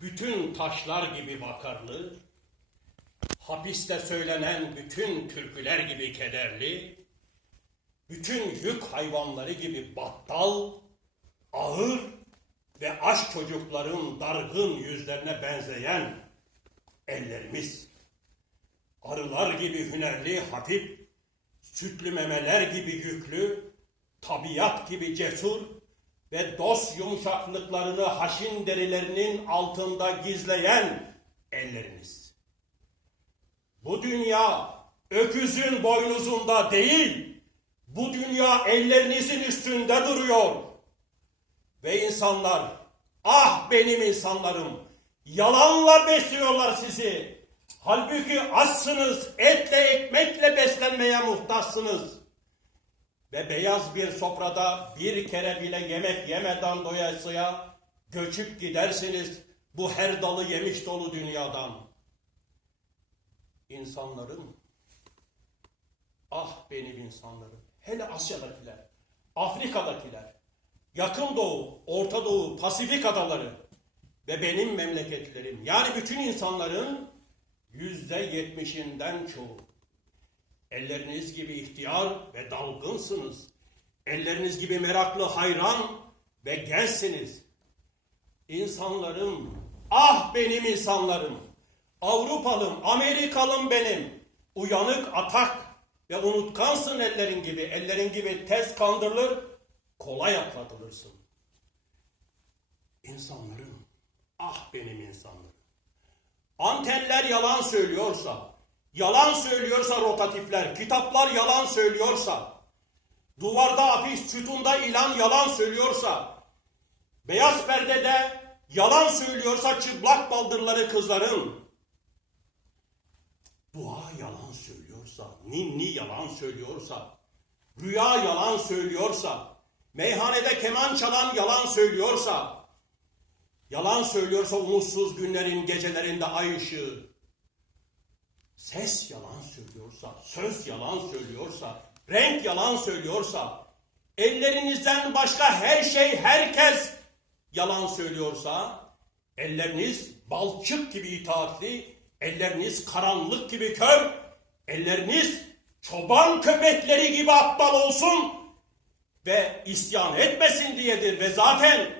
bütün taşlar gibi bakarlı, hapiste söylenen bütün türküler gibi kederli, bütün yük hayvanları gibi battal, ağır ve aşk çocukların dargın yüzlerine benzeyen ellerimiz, arılar gibi hünerli hatip, sütlü memeler gibi yüklü, tabiat gibi cesur ve dost yumuşaklıklarını haşin derilerinin altında gizleyen elleriniz. Bu dünya öküzün boynuzunda değil, bu dünya ellerinizin üstünde duruyor. Ve insanlar, ah benim insanlarım, yalanla besliyorlar sizi. Halbuki açsınız, etle ekmekle beslenmeye muhtaçsınız. Ve beyaz bir sofrada bir kere bile yemek yemeden doyasıya göçüp gidersiniz bu her dalı yemiş dolu dünyadan. İnsanlarım, ah benim insanlarım, hele Asya'dakiler, Afrika'dakiler, Yakın Doğu, Orta Doğu, Pasifik adaları ve benim memleketlerim yani bütün insanların yüzde yetmişinden çoğu. Elleriniz gibi ihtiyar ve dalgınsınız. Elleriniz gibi meraklı, hayran ve gençsiniz. İnsanlarım, ah benim insanlarım, Avrupalım, Amerikalım benim. Uyanık, atak ve unutkansın ellerin gibi. Ellerin gibi tez kandırılır, kolay atlatılırsın. İnsanlarım, ah benim insanlarım. Antenler yalan söylüyorsa, yalan söylüyorsa rotatifler, kitaplar yalan söylüyorsa, duvarda afiş, sütunda ilan yalan söylüyorsa, beyaz perdede yalan söylüyorsa çıplak baldırları kızların, dua yalan söylüyorsa, ninni yalan söylüyorsa, rüya yalan söylüyorsa, meyhanede keman çalan yalan söylüyorsa, yalan söylüyorsa umutsuz günlerin gecelerinde ay ışığı, ses yalan söylüyorsa, söz yalan söylüyorsa, renk yalan söylüyorsa, ellerinizden başka her şey, herkes yalan söylüyorsa, elleriniz balçık gibi itaatli, elleriniz karanlık gibi kör, elleriniz çoban köpekleri gibi aptal olsun ve isyan etmesin diyedir ve zaten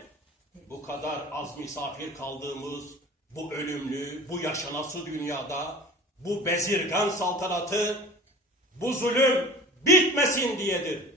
bu kadar az misafir kaldığımız bu ölümlü, bu yaşanası dünyada bu bezirgan saltanatı, bu zulüm bitmesin diyedir.